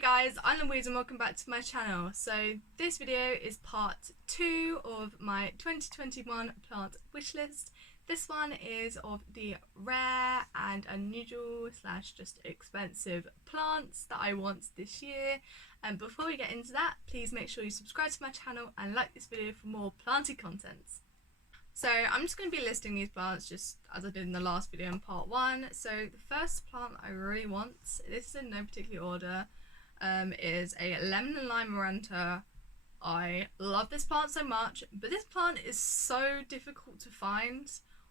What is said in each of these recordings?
Hi guys, I'm Louise and welcome back to my channel. So this video is part 2 of my 2021 plant wish list. This one is of the rare and unusual slash just expensive plants that I want this year. And before we get into that, please make sure you subscribe to my channel and like this video for more planty contents. So I'm just going to be listing these plants just as I did in the last video in part 1. So the first plant I really want, this is in no particular order, is a lemon and lime maranta. I love this plant so much, but this plant is so difficult to find,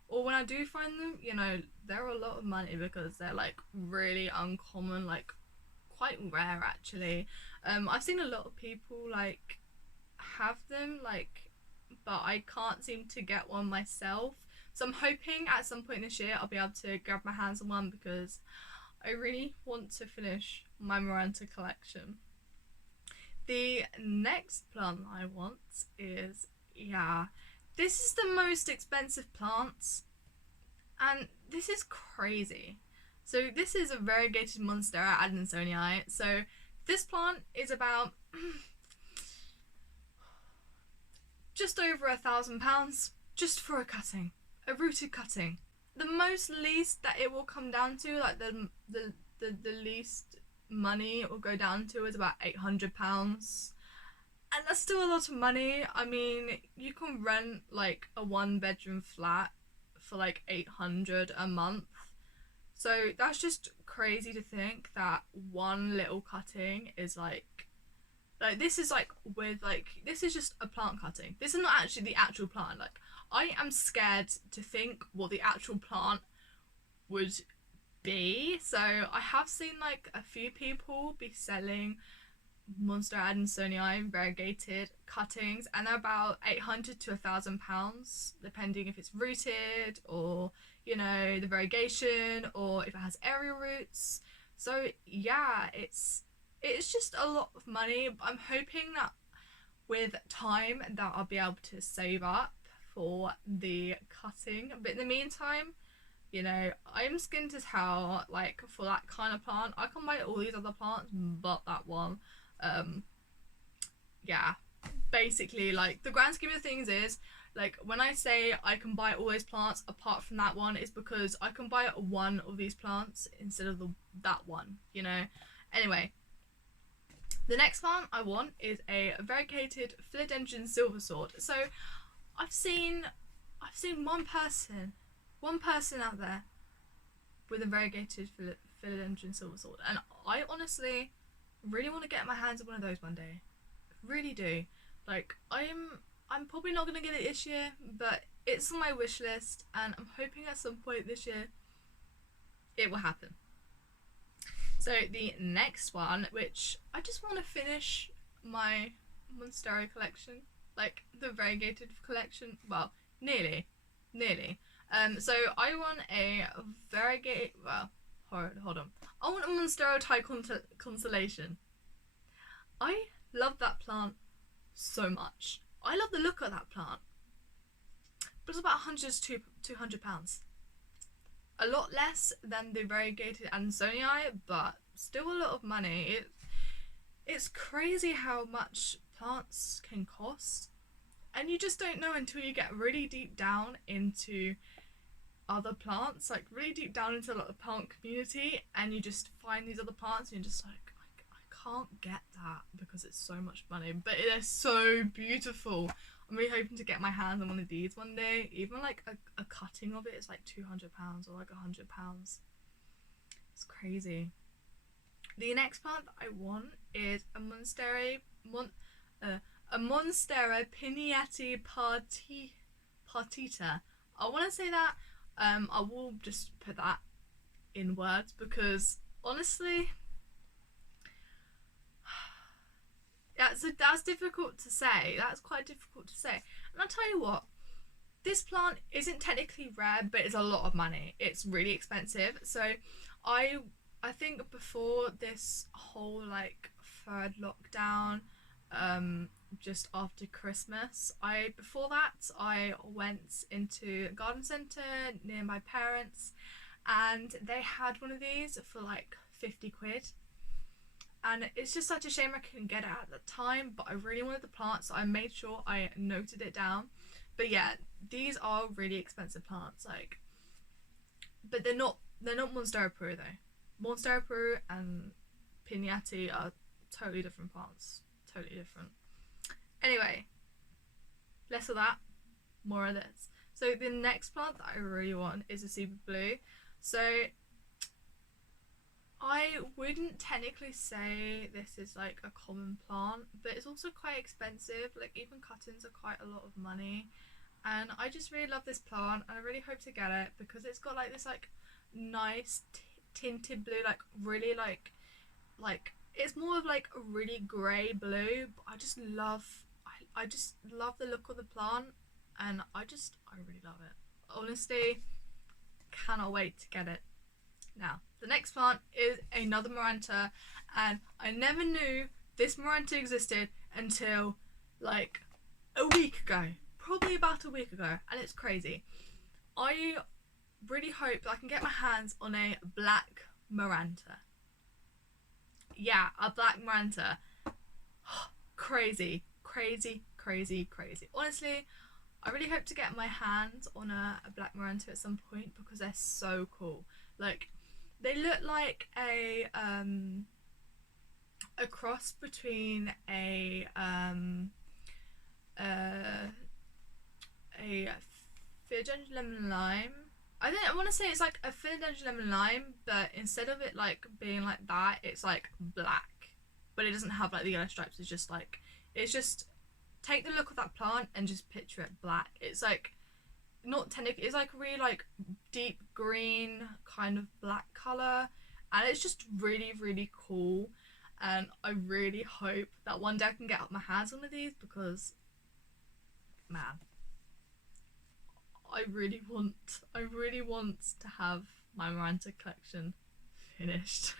or when I do find them, you know, they're a lot of money because they're like really uncommon, like quite rare actually. I've seen a lot of people like have them, like, but I can't seem to get one myself. So I'm hoping at some point this year I'll be able to grab my hands on one because I really want to finish my Maranta collection. The next plant I want is, this is the most expensive plant, and this is crazy. So this is a variegated Monstera adansonii. So this plant is about just over £1,000 just for a cutting, a rooted cutting. The most least that it will come down to, like the least money it will go down to, is about £800, and that's still a lot of money. I mean, you can rent like a 1-bedroom flat for like £800 a month, so that's just crazy to think that one little cutting is like this is like with like this is just a plant cutting. This is not actually the actual plant. Like, I am scared to think what the actual plant would be. So I have seen like a few people be selling Monstera adansonii variegated cuttings, and they're about £800 to £1,000 depending if it's rooted or, you know, the variegation, or if it has aerial roots. So yeah, it's just a lot of money. I'm hoping that with time that I'll be able to save up for the cutting, but in the meantime, you know, I'm skin to tell, like, for that kind of plant I can buy all these other plants but that one. Yeah, basically, like, the grand scheme of things is, like, when I say I can buy all those plants apart from that one, it's because I can buy one of these plants instead of that one, you know. Anyway, the next plant I want is a variegated philodendron silversword. So I've seen one person out there with a variegated philodendron silversword, and I honestly really want to get my hands on one of those one day. Really do. Like, I'm probably not gonna get it this year, but it's on my wish list, and I'm hoping at some point this year it will happen. So the next one, which I just want to finish my Monstera collection, like the variegated collection, well, nearly. So I want a variegated, well, hold on. I want a Monstera Thai constellation. I love that plant so much. I love the look of that plant, but it's about £100 to £200. A lot less than the variegated adansonii, but still a lot of money. It's crazy how much plants can cost, and you just don't know until you get really deep down into other plants, like really deep down into like the plant community, and you just find these other plants and you're just like, I can't get that because it's so much money, but they're so beautiful. I'm really hoping to get my hands on one of these one day. Even like a cutting of it is like £200 or like £100. It's crazy. The next plant that I want is a Monstera pineati partita. I want to say that. I will just put that in words because honestly, that's difficult to say. That's quite difficult to say. And I'll tell you what, this plant isn't technically rare, but it's a lot of money. It's really expensive. So I think before this whole like third lockdown, just after Christmas, before that I went into a garden centre near my parents, and they had one of these for like 50 quid. and it's just such a shame I couldn't get it at the time, but I really wanted the plant, so I made sure I noted it down. But yeah, these are really expensive plants, like, but they're not Monstera Peru though. Monstera Peru and Pignati are totally different plants, totally different. Anyway, less of that, more of this. So the next plant that I really want is a super blue. So I wouldn't technically say this is like a common plant, but it's also quite expensive. Like even cuttings are quite a lot of money, and I just really love this plant, and I really hope to get it because it's got like this like nice tinted blue, like really like it's more of like a really grey blue, but I just love the look of the plant, and I really love it. Honestly, cannot wait to get it. Now, the next plant is another Maranta, and I never knew this Maranta existed until like a week ago. Probably about a week ago, and it's crazy. I really hope that I can get my hands on a black Maranta. Yeah, a black Maranta. Crazy, crazy, crazy, crazy. Honestly, I really hope to get my hands on a black Maranta at some point because they're so cool. Like, they look like a cross between a philodendron lemon lime. I want to say it's like a philodendron lemon lime, but instead of it like being like that, it's like black, but it doesn't have like the yellow stripes. It's just take the look of that plant and just picture it black. It's like not technically, it's like really like deep green kind of black color, and it's just really really cool. And I really hope that one day I can get my hands on one of these because, man, I really want to have my Maranta collection finished.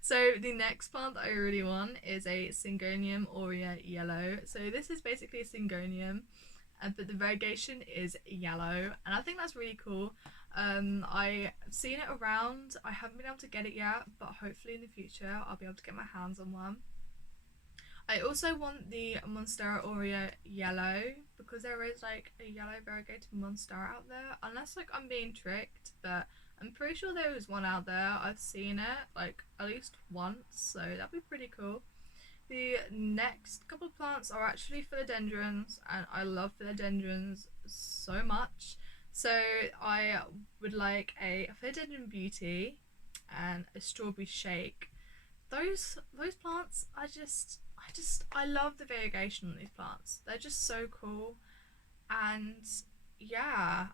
So the next plant that I really want is a Syngonium aurea yellow. So this is basically a Syngonium, but the variegation is yellow, and I think that's really cool. I've seen it around. I haven't been able to get it yet, but hopefully in the future I'll be able to get my hands on one. I also want the Monstera aurea yellow because there is like a yellow variegated Monstera out there, unless like I'm being tricked, but I'm pretty sure there is one out there. I've seen it like at least once, so that'd be pretty cool. The next couple of plants are actually philodendrons, and I love philodendrons so much. So I would like a philodendron beauty and a strawberry shake. Those plants, I love the variegation on these plants. They're just so cool, and yeah,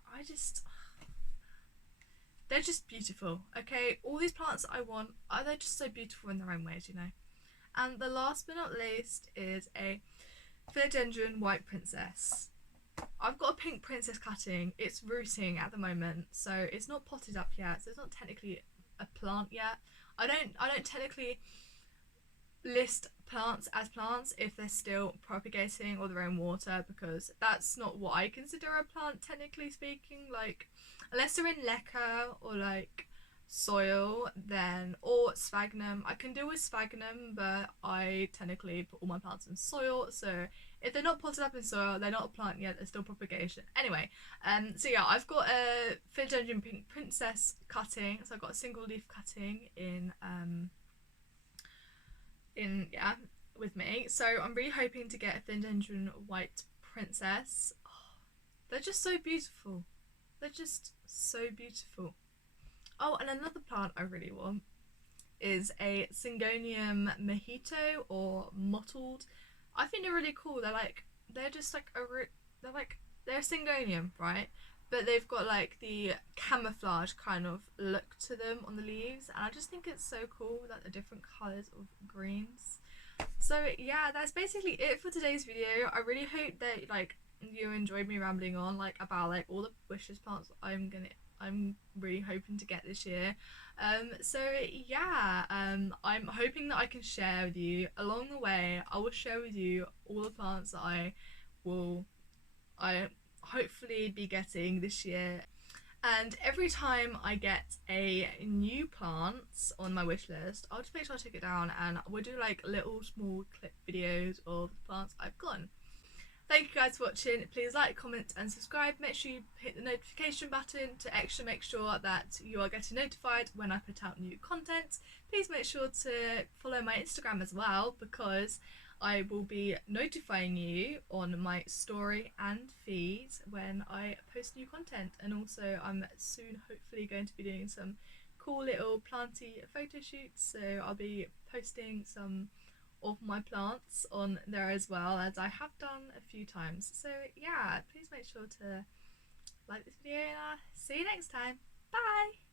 they're just beautiful. Okay, all these plants that I want, they're just so beautiful in their own ways, you know. And the last but not least is a philodendron white princess. I've got a pink princess cutting. It's rooting at the moment, so it's not potted up yet, so it's not technically a plant yet. I don't technically list plants as plants if they're still propagating or their own water, because that's not what I consider a plant technically speaking. Like, unless they're in leca or like soil, then, or sphagnum. I can deal with sphagnum, but I technically put all my plants in soil, so if they're not potted up in soil, they're not a plant yet, they're still propagation. Anyway, so yeah, I've got a philodendron pink princess cutting, so I've got a single leaf cutting in yeah, with me. So I'm really hoping to get a philodendron white princess. Oh, they're just so beautiful. They're just so beautiful. Oh, and another plant I really want is a Syngonium mojito or mottled. I think they're really cool. They're just like they're a Syngonium, right? But they've got like the camouflage kind of look to them on the leaves, and I just think it's so cool that the different colours of greens. So yeah, that's basically it for today's video. I really hope that like you enjoyed me rambling on like about like all the wishlist plants I'm really hoping to get this year. So yeah, I'm hoping that I can share with you along the way. I will share with you all the plants that I hopefully be getting this year. And every time I get a new plant on my wish list, I'll just make sure I take it down and we'll do like little small clip videos of the plants I've gotten. Thank you guys for watching. Please like, comment and subscribe. Make sure you hit the notification button to extra make sure that you are getting notified when I put out new content. Please make sure to follow my Instagram as well, because I will be notifying you on my story and feed when I post new content. And also I'm soon hopefully going to be doing some cool little planty photo shoots, so I'll be posting some of my plants on there as well, as I have done a few times. So yeah, please make sure to like this video and see you next time. Bye!